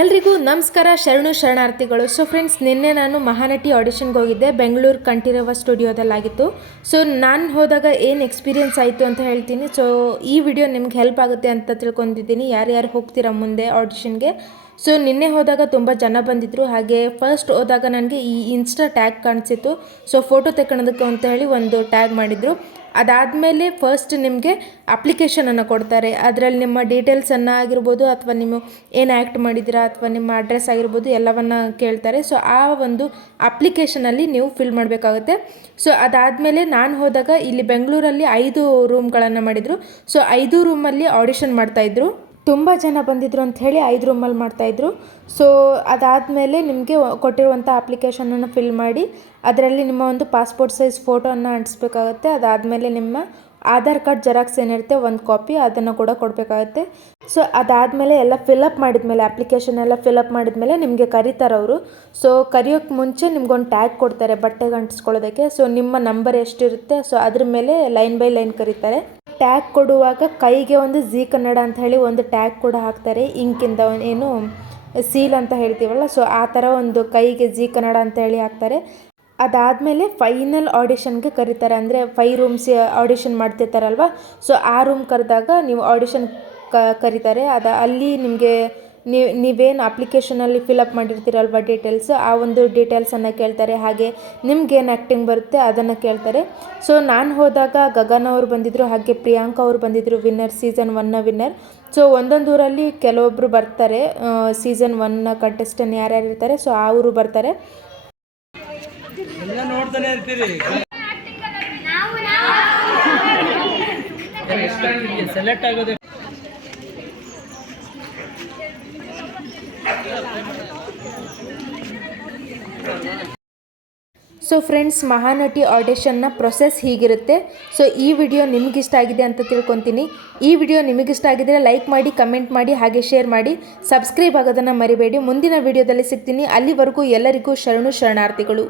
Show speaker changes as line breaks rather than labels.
ಎಲ್ರಿಗೂ ನಮಸ್ಕಾರ, ಶರಣು ಶರಣಾರ್ಥಿಗಳು. ಸೊ ಫ್ರೆಂಡ್ಸ್ ನಿನ್ನೆ ನಾನು ಮಹಾನಟಿ ಆಡಿಷನ್ಗೆ ಹೋಗಿದ್ದೆ. ಬೆಂಗಳೂರು ಕಂಠೀರವ ಸ್ಟುಡಿಯೋದಲ್ಲಾಗಿತ್ತು. ಸೊ ನಾನು ಹೋದಾಗ ಏನು ಎಕ್ಸ್ಪೀರಿಯನ್ಸ್ ಆಯಿತು ಅಂತ ಹೇಳ್ತೀನಿ. ಸೊ ಈ ವಿಡಿಯೋ ನಿಮ್ಗೆ ಹೆಲ್ಪ್ ಆಗುತ್ತೆ ಅಂತ ತಿಳ್ಕೊಂಡಿದ್ದೀನಿ. ಯಾರ್ಯಾರು ಹೋಗ್ತೀರಾ ಮುಂದೆ ಆಡಿಷನ್ಗೆ ಸೊ ನಿನ್ನೆ ಹೋದಾಗ ತುಂಬ ಜನ ಬಂದಿದ್ದರು ಹಾಗೆ ಫಸ್ಟ್ ಹೋದಾಗ ನನಗೆ ಈ ಇನ್ಸ್ಟಾ ಟ್ಯಾಗ್ ಕಾಣಿಸಿತ್ತು. ಸೊ ಫೋಟೋ ತೆಕ್ಕೊಳೋದಕ್ಕೆ ಅಂತ ಹೇಳಿ ಒಂದು ಟ್ಯಾಗ್ ಮಾಡಿದರು. ಅದಾದಮೇಲೆ ಫಸ್ಟ್ ನಿಮಗೆ ಅಪ್ಲಿಕೇಶನನ್ನು ಕೊಡ್ತಾರೆ. ಅದರಲ್ಲಿ ನಿಮ್ಮ ಡೀಟೇಲ್ಸನ್ನು ಆಗಿರ್ಬೋದು ಅಥವಾ ನೀವು ಏನು ಆ್ಯಕ್ಟ್ ಮಾಡಿದ್ದೀರಾ ಅಥವಾ ನಿಮ್ಮ ಅಡ್ರೆಸ್ ಆಗಿರ್ಬೋದು ಎಲ್ಲವನ್ನು ಕೇಳ್ತಾರೆ. ಸೊ ಆ ಒಂದು ಅಪ್ಲಿಕೇಶನಲ್ಲಿ ನೀವು ಫಿಲ್ ಮಾಡಬೇಕಾಗುತ್ತೆ. ಸೊ ಅದಾದಮೇಲೆ ನಾನು ಹೋದಾಗ ಇಲ್ಲಿ ಬೆಂಗಳೂರಲ್ಲಿ ಐದು ರೂಮ್ಗಳನ್ನು ಮಾಡಿದರು. ಸೊ ಐದು ರೂಮಲ್ಲಿ ಆಡಿಷನ್ ಮಾಡ್ತಾಯಿದ್ರು ತುಂಬ ಜನ ಬಂದಿದ್ರು ಅಂತ ಹೇಳಿ ಐದು ರೂಮಲ್ಲಿ ಮಾಡ್ತಾಯಿದ್ರು ಸೊ ಅದಾದಮೇಲೆ ನಿಮಗೆ ಕೊಟ್ಟಿರುವಂಥ ಅಪ್ಲಿಕೇಶನನ್ನು ಫಿಲ್ ಮಾಡಿ, ಅದರಲ್ಲಿ ನಿಮ್ಮ ಒಂದು ಪಾಸ್ಪೋರ್ಟ್ ಸೈಜ್ ಫೋಟೋನ ಅಂಟಿಸ್ಬೇಕಾಗತ್ತೆ. ಅದಾದಮೇಲೆ ನಿಮ್ಮ ಆಧಾರ್ ಕಾರ್ಡ್ ಜೆರಾಕ್ಸ್ ಏನಿರುತ್ತೆ ಒಂದು ಕಾಪಿ ಅದನ್ನು ಕೂಡ ಕೊಡಬೇಕಾಗತ್ತೆ. ಸೊ ಅದಾದಮೇಲೆ ಎಲ್ಲ ಫಿಲಪ್ ಮಾಡಿದ್ಮೇಲೆ ಅಪ್ಲಿಕೇಶನ್ ಎಲ್ಲ ಫಿಲಪ್ ಮಾಡಿದ್ಮೇಲೆ ನಿಮಗೆ ಕರೀತಾರೆ ಅವರು. ಸೊ ಕರಿಯೋಕ್ಕೆ ಮುಂಚೆ ನಿಮ್ಗೊಂದು ಟ್ಯಾಗ್ ಕೊಡ್ತಾರೆ ಬಟ್ಟೆಗೆ ಅಂಟಿಸ್ಕೊಳ್ಳೋದಕ್ಕೆ ಸೊ ನಿಮ್ಮ ನಂಬರ್ ಎಷ್ಟಿರುತ್ತೆ? ಸೊ ಅದ್ರ ಮೇಲೆ ಲೈನ್ ಬೈ ಲೈನ್ ಕರೀತಾರೆ. ಟ್ಯಾಗ್ ಕೊಡುವಾಗ ಕೈಗೆ ಒಂದು ಝೀ ಕನ್ನಡ ಅಂತ ಹೇಳಿ ಒಂದು ಟ್ಯಾಗ್ ಕೂಡ ಹಾಕ್ತಾರೆ. ಇಂಕಿಂದ ಏನು ಸೀಲ್ ಅಂತ ಹೇಳ್ತೀವಲ್ಲ ಸೊ ಆ ಥರ ಒಂದು ಕೈಗೆ ಝೀ ಕನ್ನಡ ಅಂತ ಹೇಳಿ ಹಾಕ್ತಾರೆ. ಅದಾದಮೇಲೆ ಫೈನಲ್ ಆಡಿಷನ್ಗೆ ಕರೀತಾರೆ. ಅಂದರೆ ಫೈ ರೂಮ್ಸ್ ಆಡಿಷನ್ ಮಾಡ್ತಿರ್ತಾರಲ್ವ ಸೊ ಆ ರೂಮ್ ಕರೆದಾಗ ನೀವು ಆಡಿಷನ್ ಕರೀತಾರೆ. ಅದು ಅಲ್ಲಿ ನಿಮಗೆ ನೀವು ನೀವೇನು ಅಪ್ಲಿಕೇಶನಲ್ಲಿ ಫಿಲಪ್ ಮಾಡಿರ್ತೀರಲ್ವ ಡೀಟೇಲ್ಸ್ ಆ ಒಂದು ಡೀಟೇಲ್ಸನ್ನು ಕೇಳ್ತಾರೆ ಹಾಗೆ ನಿಮ್ಗೇನು ಆ್ಯಕ್ಟಿಂಗ್ ಬರುತ್ತೆ ಅದನ್ನು ಕೇಳ್ತಾರೆ. ಸೊ ನಾನು ಹೋದಾಗ ಗಗನ್ ಅವರು ಬಂದಿದ್ದರು ಹಾಗೆ ಪ್ರಿಯಾಂಕಾ ಅವರು ಬಂದಿದ್ದರು ವಿನ್ನರ್ ಸೀಸನ್ ಒನ್ನ ವಿನ್ನರ್ ಸೊ ಒಂದೊಂದು ಊರಲ್ಲಿ ಕೆಲವೊಬ್ಬರು ಬರ್ತಾರೆ ಸೀಸನ್ ಒನ್ನ ಕಂಟೆಸ್ಟೆಂಟ್ ಯಾರ್ಯಾರು ಇರ್ತಾರೆ ಸೊ ಆ ಊರು ಬರ್ತಾರೆ.
ಎಲ್ಲ ನೋಡ್ತಾನೆ ಇರ್ತೀರಿ. ಸೆಲೆಕ್ಟ್ ಆಗೋದು
ಸೊ ಫ್ರೆಂಡ್ಸ್ ಮಹಾನಟಿ ಆಡಿಷನ್ನ ಪ್ರೊಸೆಸ್ ಹೀಗಿರುತ್ತೆ. ಸೊ ಈ ವಿಡಿಯೋ ನಿಮಗಿಷ್ಟ ಆಗಿದೆ ಅಂತ ತಿಳ್ಕೊತೀನಿ. ಈ ವಿಡಿಯೋ ನಿಮಗಿಷ್ಟ ಆಗಿದ್ರೆ ಲೈಕ್ ಮಾಡಿ ಕಮೆಂಟ್ ಮಾಡಿ, ಹಾಗೆ ಶೇರ್ ಮಾಡಿ. ಸಬ್ಸ್ಕ್ರೈಬ್ ಆಗೋದನ್ನು ಮರಿಬೇಡಿ. ಮುಂದಿನ ವಿಡಿಯೋದಲ್ಲಿ ಸಿಗ್ತೀನಿ. ಅಲ್ಲಿವರೆಗೂ ಎಲ್ಲರಿಗೂ ಶರಣು ಶರಣಾರ್ಥಿಗಳು.